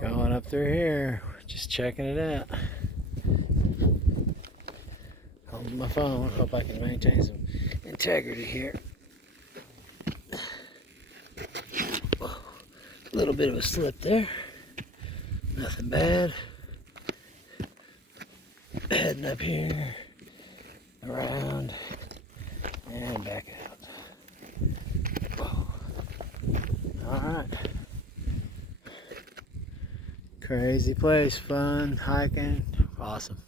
Going up through here, just checking it out. Holding my phone, hope I can maintain some integrity here. A little bit of a slip there, nothing bad. Heading up here, around, and back out. Alright. Crazy place, fun, hiking, awesome.